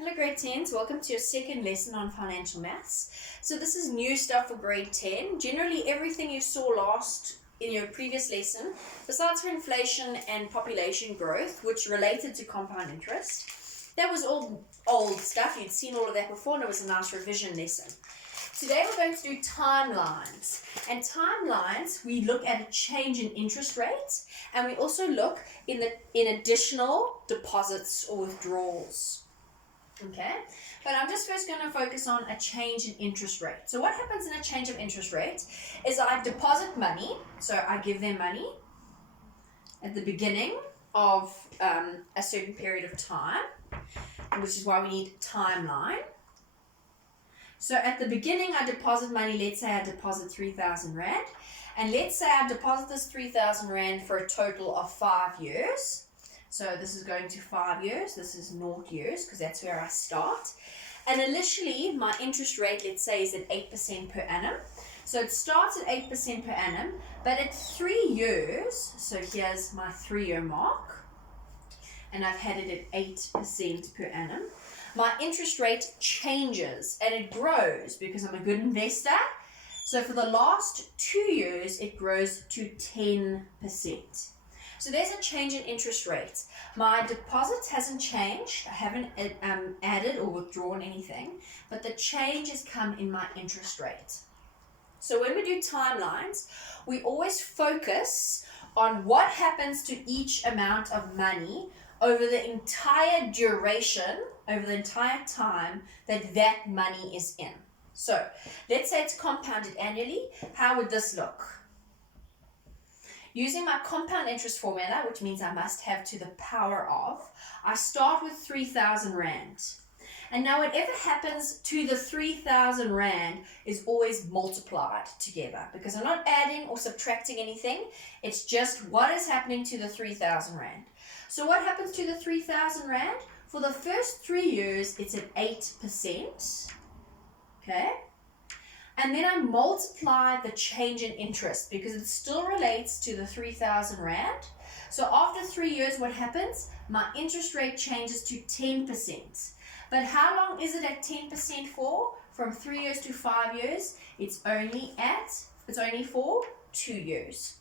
Hello grade 10s, welcome to your second lesson on financial maths. So this is new stuff for grade 10. Generally everything you saw last in your previous lesson, besides for inflation and population growth, which related to compound interest, that was all old stuff. You'd seen all of that before and it was a nice revision lesson. Today we're going to do timelines. And timelines, we look at a change in interest rates and we also look in additional deposits or withdrawals. Okay, but I'm just first going to focus on a change in interest rate. So what happens in a change of interest rate is I deposit money, so I give them money at the beginning of a certain period of time, which is why we need timeline. So at the beginning I deposit money, let's say I deposit 3,000 Rand, and let's say I deposit this 3,000 Rand for a total of 5 years. So this is going to 5 years, this is 0 years, because that's where I start. And initially, my interest rate, let's say, is at 8% per annum. So it starts at 8% per annum, but at 3 years, so here's my 3-year mark, and I've had it at 8% per annum. My interest rate changes, and it grows because I'm a good investor. So for the last 2 years, it grows to 10%. So there's a change in interest rates. My deposit hasn't changed. I haven't added or withdrawn anything, but the change has come in my interest rate. So when we do timelines, we always focus on what happens to each amount of money over the entire duration, over the entire time that money is in. So let's say it's compounded annually. How would this look? Using my compound interest formula, which means I must have to the power of, I start with 3,000 Rand. And now whatever happens to the 3,000 Rand is always multiplied together because I'm not adding or subtracting anything. It's just what is happening to the 3,000 Rand. So what happens to the 3,000 Rand? For the first 3 years, it's at 8%. Okay? And then I multiply the change in interest because it still relates to the 3,000 Rand. So after 3 years, what happens? My interest rate changes to 10%. But how long is it at 10% for? From 3 years to 5 years, it's only for 2 years.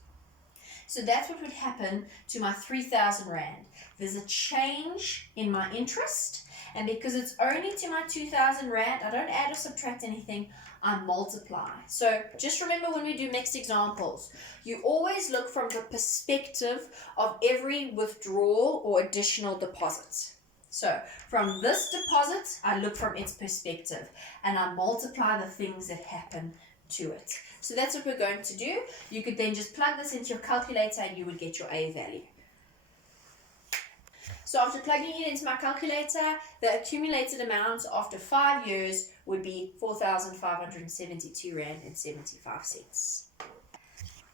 So that's what would happen to my 3,000 Rand. There's a change in my interest, and because it's only to my 2,000 Rand, I don't add or subtract anything, I multiply. So just remember when we do mixed examples, you always look from the perspective of every withdrawal or additional deposit. So from this deposit, I look from its perspective, and I multiply the things that happen to it. So that's what we're going to do. You could then just plug this into your calculator and you would get your A value. So after plugging it into my calculator, the accumulated amount after 5 years would be 4,572 Rand and 75 cents.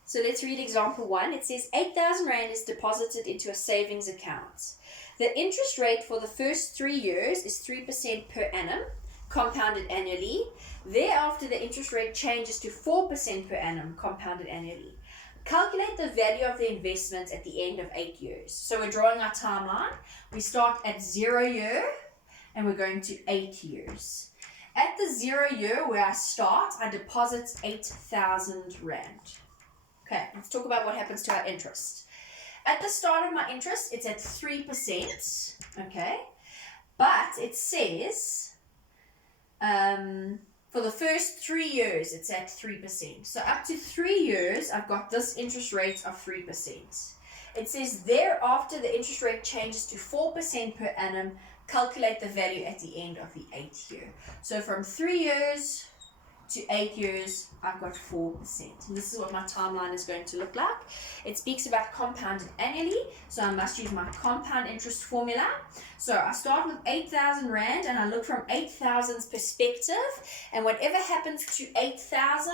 So let's read example 1. It says 8,000 Rand is deposited into a savings account. The interest rate for the first 3 years is 3% per annum, compounded annually. Thereafter, the interest rate changes to 4% per annum, compounded annually. Calculate the value of the investment at the end of 8 years. So we're drawing our timeline. We start at 0 year and we're going to 8 years. At the 0 year where I start, I deposit 8,000 Rand. Okay, let's talk about what happens to our interest. At the start of my interest, it's at 3%. Okay, but it says for the first 3 years, it's at 3%. So up to 3 years, I've got this interest rate of 3%. It says thereafter, the interest rate changes to 4% per annum. Calculate the value at the end of the 8th year. So from 3 years to 8 years, I've got 4%. And this is what my timeline is going to look like. It speaks about compounded annually, so I must use my compound interest formula. So I start with 8,000 Rand and I look from 8,000's perspective, and whatever happens to 8,000,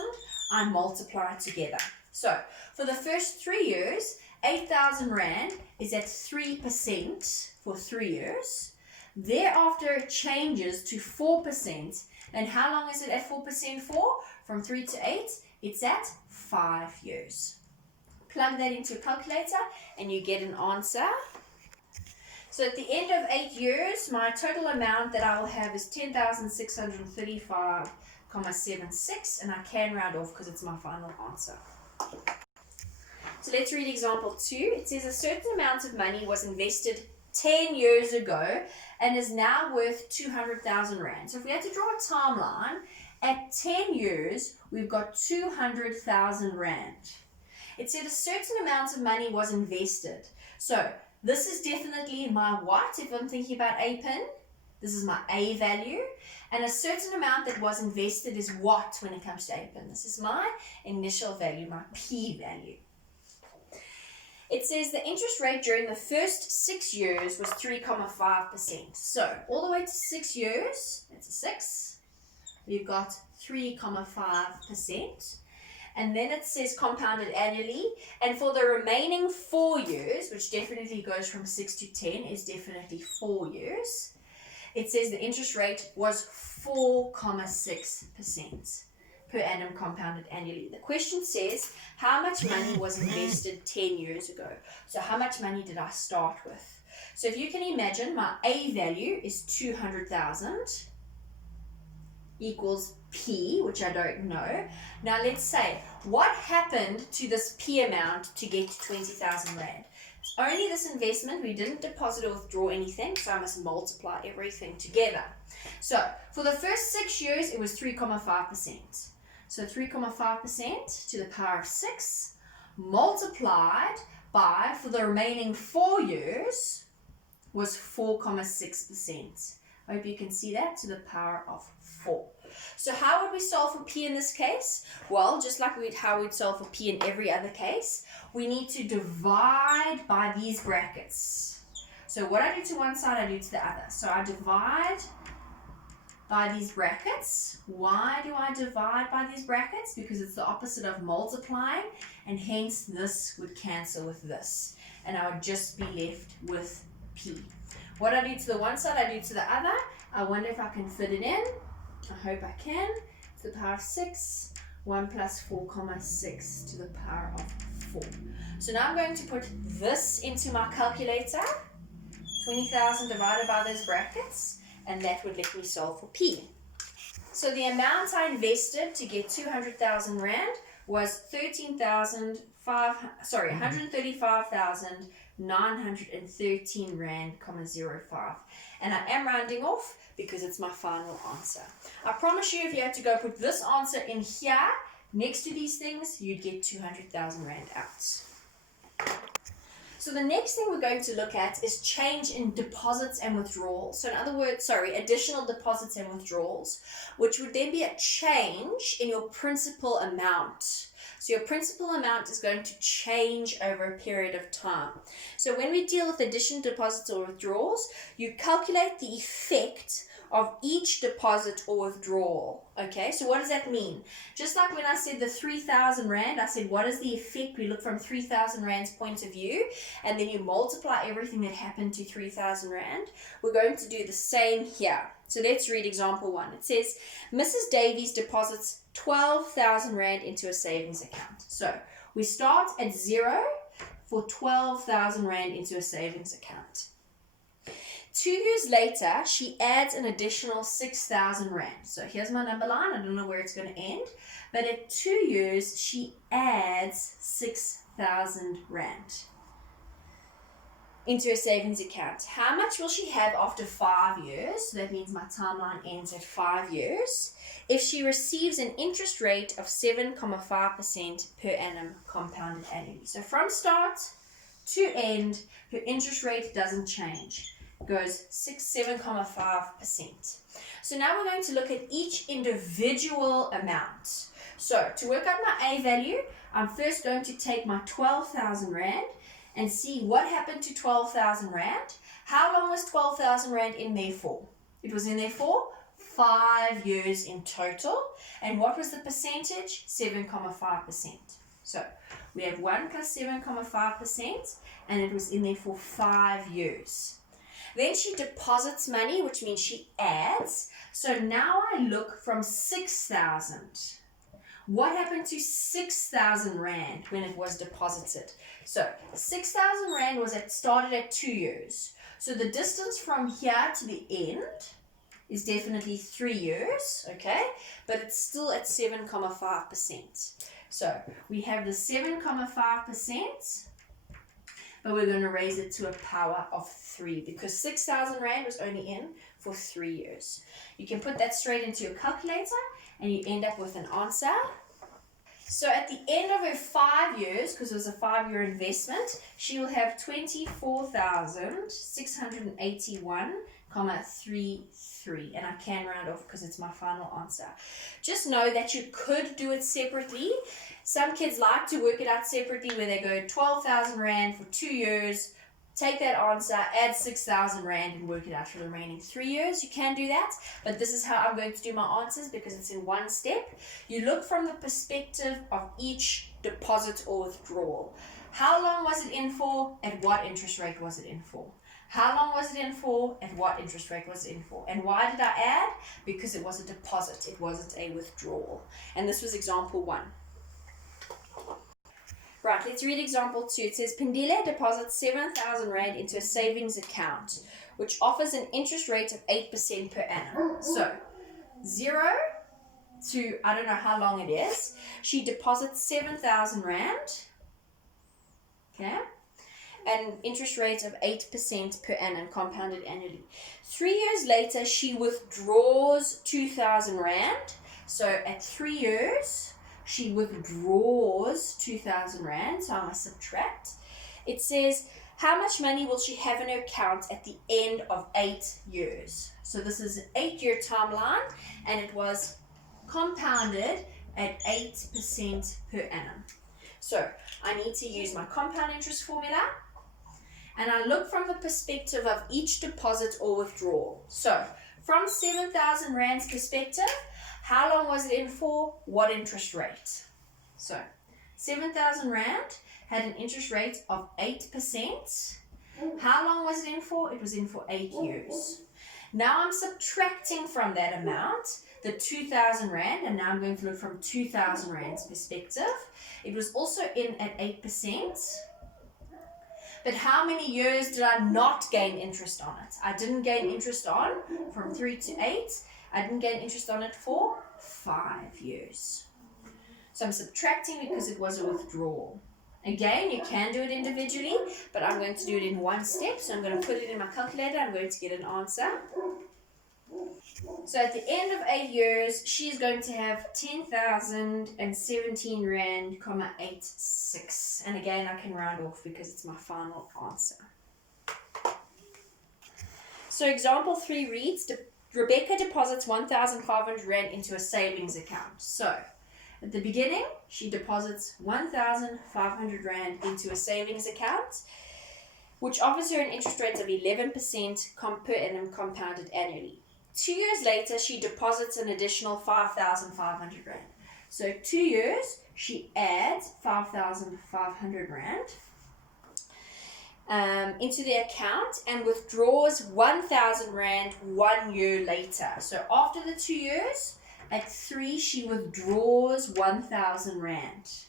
I multiply together. So for the first 3 years, 8,000 Rand is at 3% for 3 years. Thereafter, it changes to 4%. And how long is it at 4% for? From 3 to 8, it's at 5 years. Plug that into your calculator and you get an answer. So at the end of 8 years, my total amount that I will have is 10,635.76, and I can round off because it's my final answer. So let's read example 2. It says a certain amount of money was invested 10 years ago and is now worth 200,000 Rand. So if we had to draw a timeline, at 10 years, we've got 200,000 Rand. It said a certain amount of money was invested. So this is definitely my what, if I'm thinking about A pin. This is my A value. And a certain amount that was invested is what when it comes to A pin. This is my initial value, my P value. It says the interest rate during the first 6 years was 3.5%. So all the way to 6 years, that's a 6, we've got 3.5%. And then it says compounded annually. And for the remaining 4 years, which definitely goes from 6 to 10, is definitely 4 years. It says the interest rate was 4.6% per annum compounded annually. The question says, how much money was invested 10 years ago? So how much money did I start with? So if you can imagine, my A value is 200,000 equals P, which I don't know. Now let's say, what happened to this P amount to get to 20,000 Rand? Only this investment, we didn't deposit or withdraw anything, so I must multiply everything together. So for the first 6 years, it was 3.5%. So 3.5% to the power of 6 multiplied by, for the remaining 4 years, was 4.6%. I hope you can see that, to the power of 4. So how would we solve for P in this case? Well, just like how we'd solve for P in every other case, we need to divide by these brackets. So what I do to one side, I do to the other. So I divide by these brackets. Why do I divide by these brackets? Because it's the opposite of multiplying, and hence this would cancel with this. And I would just be left with P. What I do to the one side, I do to the other. I wonder if I can fit it in. I hope I can. To the power of 6, 1 plus 4.6 to the power of 4. So now I'm going to put this into my calculator. 20,000 divided by those brackets, and that would let me solve for P. So the amount I invested to get 200,000 Rand was 135,913 Rand, 0.05. And I am rounding off because it's my final answer. I promise you, if you had to go put this answer in here, next to these things, you'd get 200,000 Rand out. So the next thing we're going to look at is change in deposits and withdrawals. So in other words, additional deposits and withdrawals, which would then be a change in your principal amount. So your principal amount is going to change over a period of time. So when we deal with addition, deposits, or withdrawals, you calculate the effect of each deposit or withdrawal. Okay, so what does that mean? Just like when I said the 3,000 Rand, I said what is the effect? We look from 3,000 Rand's point of view, and then you multiply everything that happened to 3,000 Rand. We're going to do the same here. So let's read example 1. It says, Mrs. Davies deposits 12,000 Rand into a savings account. So we start at 0 for 12,000 Rand into a savings account. 2 years later, she adds an additional 6,000 Rand. So here's my number line. I don't know where it's going to end. But at 2 years, she adds 6,000 Rand into a savings account. How much will she have after 5 years? So that means my timeline ends at 5 years. If she receives an interest rate of 7.5% per annum compounded annually. So from start to end, her interest rate doesn't change. Goes 7.5%. So now we're going to look at each individual amount. So to work out my A value, I'm first going to take my 12,000 Rand and see what happened to 12,000 Rand. How long was 12,000 Rand in there for? It was in there for 5 years in total. And what was the percentage? 7.5%. So we have 1 plus 7.5%, and it was in there for 5 years. Then she deposits money, which means she adds. So now I look from 6,000. What happened to 6,000 Rand when it was deposited? So 6,000 Rand started at 2 years. So the distance from here to the end is definitely 3 years, okay? But it's still at 7.5%. So we have the 7.5%, but we're going to raise it to a power of 3 because 6,000 Rand was only in for 3 years. You can put that straight into your calculator and you end up with an answer. So at the end of her 5 years, because it was a 5-year investment, she will have 24,681.33, and I can round off because it's my final answer. Just know that you could do it separately. Some kids like to work it out separately where they go 12,000 Rand for 2 years, take that answer, add 6,000 Rand and work it out for the remaining 3 years. You can do that, but this is how I'm going to do my answers because it's in one step. You look from the perspective of each deposit or withdrawal. How long was it in for? At what interest rate was it in for? How long was it in for? At what interest rate was it in for? And why did I add? Because it was a deposit. It wasn't a withdrawal. And this was example 1. Right, let's read example 2. It says, Pendile deposits 7,000 Rand into a savings account, which offers an interest rate of 8% per annum. So, 0 to, I don't know how long it is. She deposits 7,000 Rand, okay, and interest rate of 8% per annum, compounded annually. 3 years later, she withdraws 2,000 Rand. So, at 3 years, she withdraws 2,000 Rand, so I must subtract. It says, how much money will she have in her account at the end of 8 years? So this is an 8-year timeline, and it was compounded at 8% per annum. So I need to use my compound interest formula, and I look from the perspective of each deposit or withdrawal. So from 7,000 Rand's perspective, how long was it in for? What interest rate? So, 7,000 Rand had an interest rate of 8%. How long was it in for? It was in for 8 years. Now I'm subtracting from that amount the 2,000 Rand, and now I'm going to look from 2,000 Rand's perspective. It was also in at 8%. But how many years did I not gain interest on it? I didn't gain interest on from 3 to 8. I didn't gain interest on it for 5 years. So I'm subtracting because it was a withdrawal. Again, you can do it individually, but I'm going to do it in one step. So I'm going to put it in my calculator. I'm going to get an answer. So at the end of 8 years, she's going to have 10,017 Rand, 86. And again, I can round off because it's my final answer. So example 3 reads, Rebecca deposits 1,500 Rand into a savings account. So, at the beginning, she deposits 1,500 Rand into a savings account, which offers her an interest rate of 11% per annum compounded annually. 2 years later, she deposits an additional 5,500 Rand. So, 2 years, she adds 5,500 Rand into the account and withdraws 1,000 Rand 1 year later. So after the 2 years, at 3, she withdraws 1,000 Rand.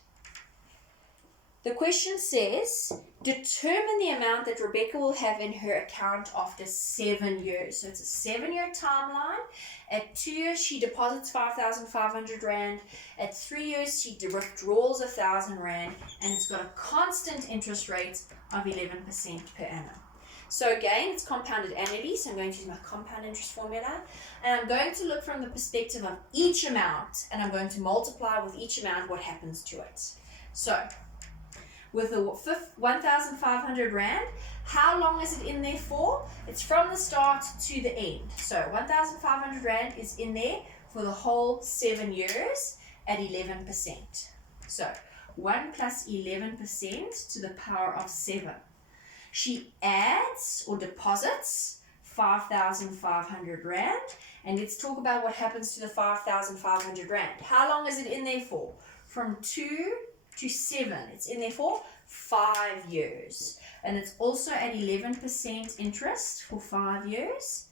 The question says, determine the amount that Rebecca will have in her account after 7 years. So it's a 7-year timeline. At 2 years, she deposits 5,500 Rand. At 3 years, she withdraws 1,000 Rand. And it's got a constant interest rate of 11% per annum. So again, it's compounded annually. So I'm going to use my compound interest formula. And I'm going to look from the perspective of each amount. And I'm going to multiply with each amount what happens to it. So with the 1,500 Rand, how long is it in there for? It's from the start to the end. So 1,500 Rand is in there for the whole 7 years at 11%. So 1 plus 11% to the power of 7. She adds or deposits 5,500 Rand. And let's talk about what happens to the 5,500 Rand. How long is it in there for? From 2 to 7. It's in there for 5 years. And it's also at 11% interest for 5 years.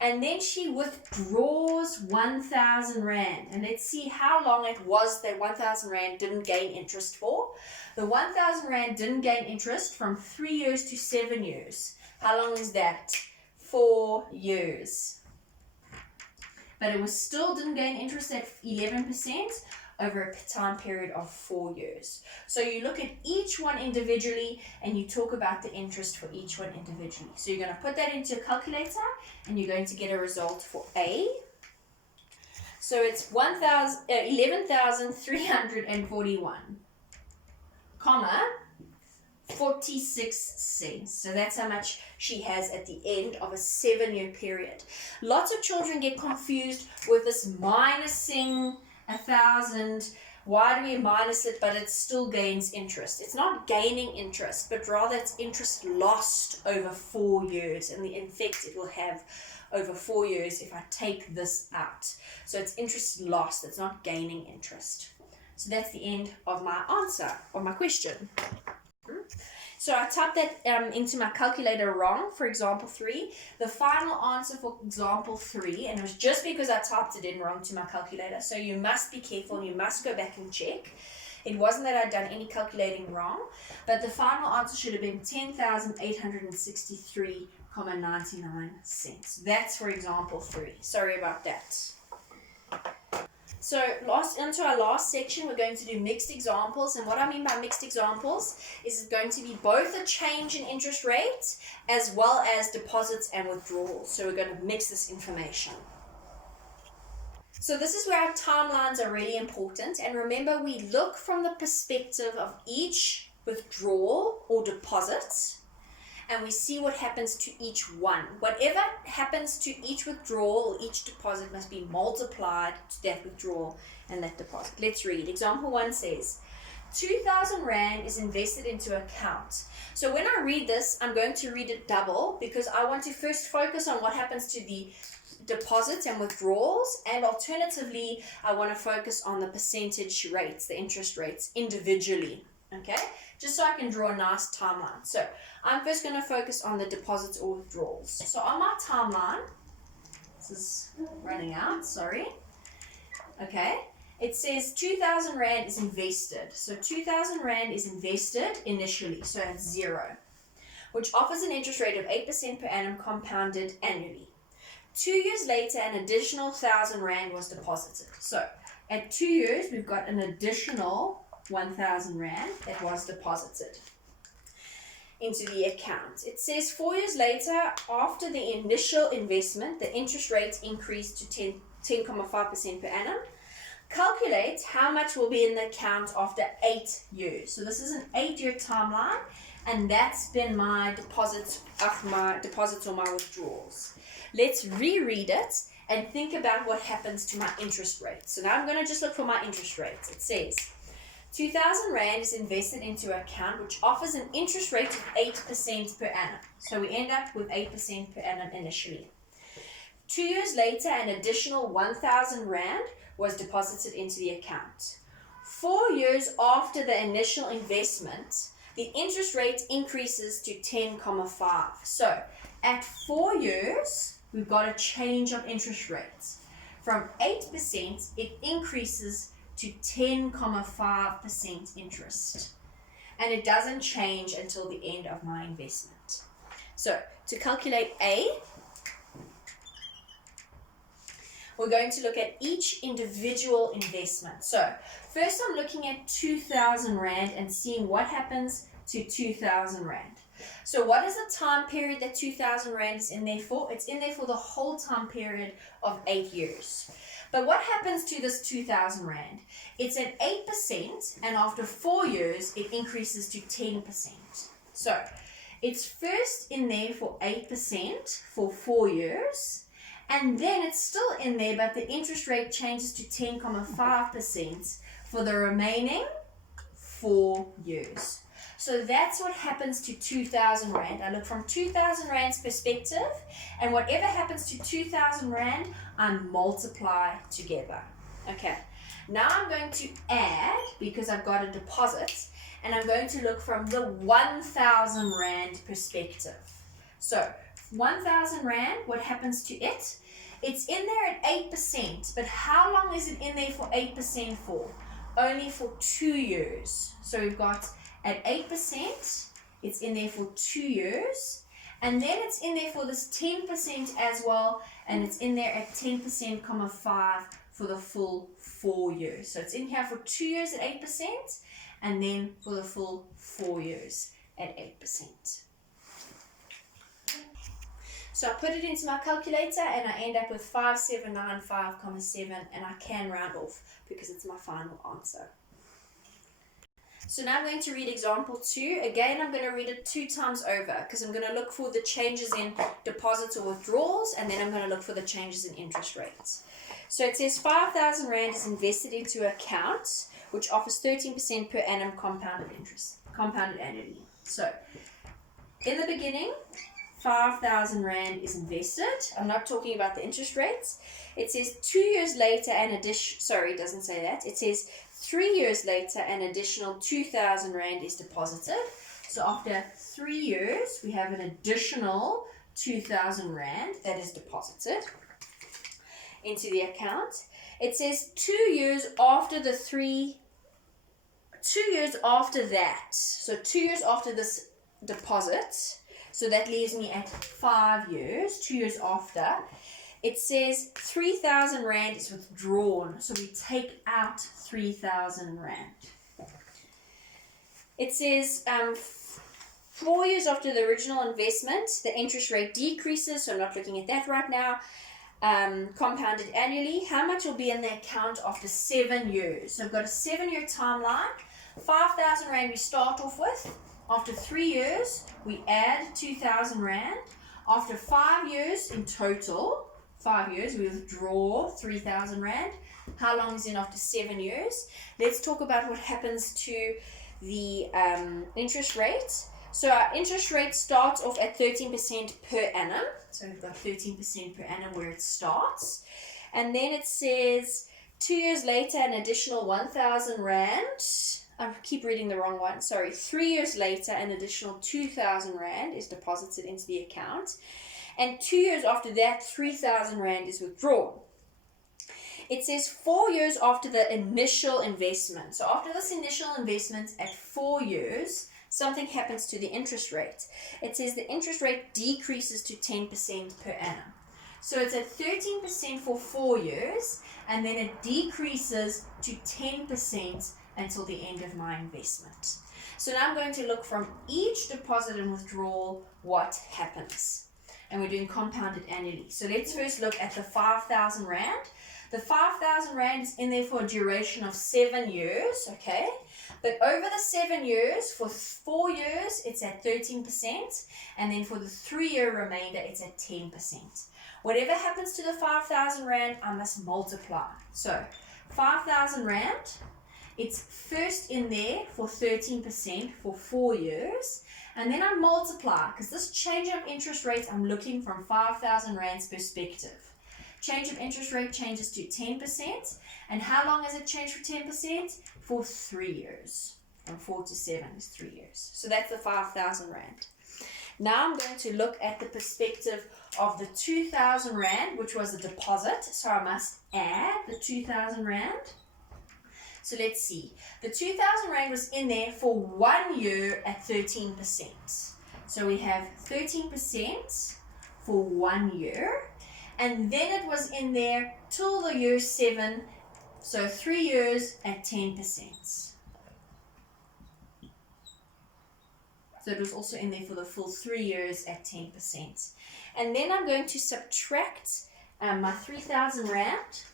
And then she withdraws 1,000 Rand. And let's see how long it was that 1,000 Rand didn't gain interest for. The 1,000 Rand didn't gain interest from 3 years to 7 years. How long is that? 4 years. But it was still didn't gain interest at 11% over a time period of 4 years. So you look at each one individually and you talk about the interest for each one individually. So you're going to put that into a calculator and you're going to get a result for A. So it's 11,341, comma, 46 cents. So that's how much she has at the end of a 7-year period. Lots of children get confused with this minusing 1,000. Why do we minus it, but it still gains interest? It's not gaining interest, but rather it's interest lost over 4 years, and the effect it will have over 4 years if I take this out. So it's interest lost, it's not gaining interest. So that's the end of my answer, of my question. So I typed that into my calculator wrong for example 3. The final answer for example 3, and it was just because I typed it in wrong to my calculator, so you must be careful, you must go back and check. It wasn't that I'd done any calculating wrong, but the final answer should have been 10,863.99 cents. That's for example 3. Sorry about that. So into our last section, we're going to do mixed examples. And what I mean by mixed examples is it's going to be both a change in interest rate as well as deposits and withdrawals. So we're going to mix this information. So this is where our timelines are really important. And remember, we look from the perspective of each withdrawal or deposit, and we see what happens to each one. Whatever happens to each withdrawal or each deposit must be multiplied to that withdrawal and that deposit. Let's read. Example 1 says, 2,000 Rand is invested into account. So when I read this, I'm going to read it double because I want to first focus on what happens to the deposits and withdrawals, and alternatively, I want to focus on the percentage rates, the interest rates individually. Okay, just so I can draw a nice timeline. So I'm first going to focus on the deposits or withdrawals. So on my timeline, this is running out, sorry. Okay, it says 2,000 Rand is invested. So 2,000 Rand is invested initially, so it's 0, which offers an interest rate of 8% per annum compounded annually. 2 years later, an additional 1,000 Rand was deposited. So at 2 years, we've got an additional 1,000 Rand that was deposited into the account. It says 4 years later, after the initial investment, the interest rate increased to 10.5% per annum. Calculate how much will be in the account after 8 years. So this is an 8-year timeline, and that's been my deposits or my withdrawals. Let's reread it and think about what happens to my interest rate. So now I'm going to just look for my interest rates. It says 2,000 Rand is invested into an account which offers an interest rate of 8% per annum. So we end up with 8% per annum initially. 2 years later, an additional 1,000 Rand was deposited into the account. 4 years after the initial investment, the interest rate increases to 10.5. So at 4 years, we've got a change of interest rates. From 8%, it increases to 10.5% interest. And it doesn't change until the end of my investment. So to calculate A, we're going to look at each individual investment. So first I'm looking at 2,000 Rand and seeing what happens to 2,000 Rand. So what is the time period that 2,000 Rand is in there for? It's in there for the whole time period of 8 years. But what happens to this 2,000 Rand? It's at 8%, and after 4 years, it increases to 10%. So it's first in there for 8% for 4 years, and then it's still in there, but the interest rate changes to 10.5% for the remaining 4 years. So that's what happens to 2,000 Rand. I look from 2,000 Rand's perspective, and whatever happens to 2,000 Rand, I multiply together. Okay, now I'm going to add, because I've got a deposit, and I'm going to look from the 1,000 Rand perspective. So 1,000 Rand, what happens to it? It's in there at 8%, but how long is it in there for 8% for? Only for 2 years. So we've got at 8%, it's in there for 2 years, And then it's in there for this 10% as well, and it's in there at 10%, 5 for the full 4 years. So it's in here for 2 years at 8%, and then for the full 4 years at 8%. So I put it into my calculator and I end up with 5795.7, and I can round off because it's my final answer. So now I'm going to read example 2. Again, I'm going to read it 2 times over because I'm going to look for the changes in deposits or withdrawals, and then I'm going to look for the changes in interest rates. So it says 5,000 Rand is invested into an account which offers 13% per annum compounded annually. So in the beginning, 5,000 Rand is invested. I'm not talking about the interest rates. It says 2 years later it doesn't say that. It says 3 years later an additional 2,000 Rand is deposited. So after 3 years, we have an additional 2,000 Rand that is deposited into the account. It says 2 years after that, so 2 years after this deposit, so that leaves me at 5 years, 2 years after. It says 3,000 Rand is withdrawn, so we take out 3,000 Rand. It says 4 years after the original investment, the interest rate decreases, so I'm not looking at that right now. Compounded annually, how much will be in the account after 7 years? So I've got a 7-year timeline. 5,000 Rand we start off with. After 3 years, we add 2,000 Rand. After 5 years in total, 5 years, we withdraw 3,000 Rand. How long is in after 7 years? Let's talk about what happens to the interest rate. So our interest rate starts off at 13% per annum. So we've got 13% per annum where it starts. And then it says 2 years later, an additional 1,000 Rand. I keep reading the wrong one. Sorry. 3 years later, an additional 2,000 Rand is deposited into the account. And 2 years after that, 3,000 Rand is withdrawn. It says 4 years after the initial investment. So after this initial investment at 4 years, something happens to the interest rate. It says the interest rate decreases to 10% per annum. So it's at 13% for 4 years, and then it decreases to 10% until the end of my investment. So now I'm going to look from each deposit and withdrawal what happens. And we're doing compounded annually. So let's first look at the 5,000 Rand. The 5,000 Rand is in there for a duration of 7 years, okay? But over the 7 years, for 4 years, it's at 13%. And then for the 3-year remainder, it's at 10%. Whatever happens to the 5,000 Rand, I must multiply. So 5,000 Rand, it's first in there for 13% for 4 years. And then I multiply, because this change of interest rates, I'm looking from 5,000 Rand's perspective. Change of interest rate changes to 10%. And how long has it changed for 10%? For 3 years. From 4 to 7 is 3 years. So that's the 5,000 Rand. Now I'm going to look at the perspective of the 2,000 Rand, which was a deposit. So I must add the 2,000 Rand. So let's see. The 2,000 Rand was in there for 1 year at 13%. So we have 13% for 1 year. And then it was in there till the year 7. So 3 years at 10%. So it was also in there for the full 3 years at 10%. And then I'm going to subtract my 3,000 Rand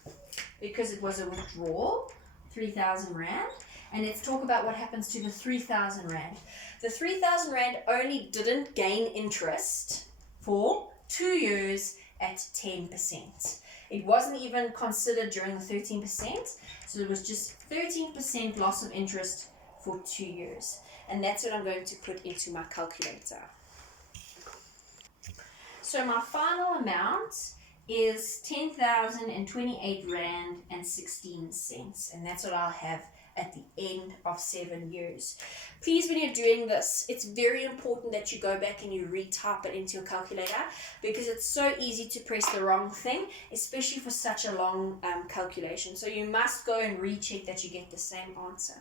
because it was a withdrawal. 3,000 Rand, and let's talk about what happens to the 3,000 Rand. The 3,000 Rand only didn't gain interest for 2 years at 10%. It wasn't even considered during the 13%, so it was just 13% loss of interest for 2 years. And that's what I'm going to put into my calculator. So my final amount is 10,028 Rand and 16 cents, and that's what I'll have at the end of 7 years. Please, when you're doing this, it's very important that you go back and you retype it into your calculator, because it's so easy to press the wrong thing, especially for such a long calculation. So you must go and recheck that you get the same answer.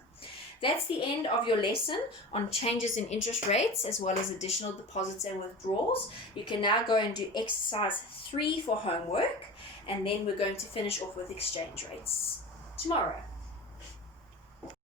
That's the end of your lesson on changes in interest rates as well as additional deposits and withdrawals. You can now go and do exercise 3 for homework, and then we're going to finish off with exchange rates tomorrow.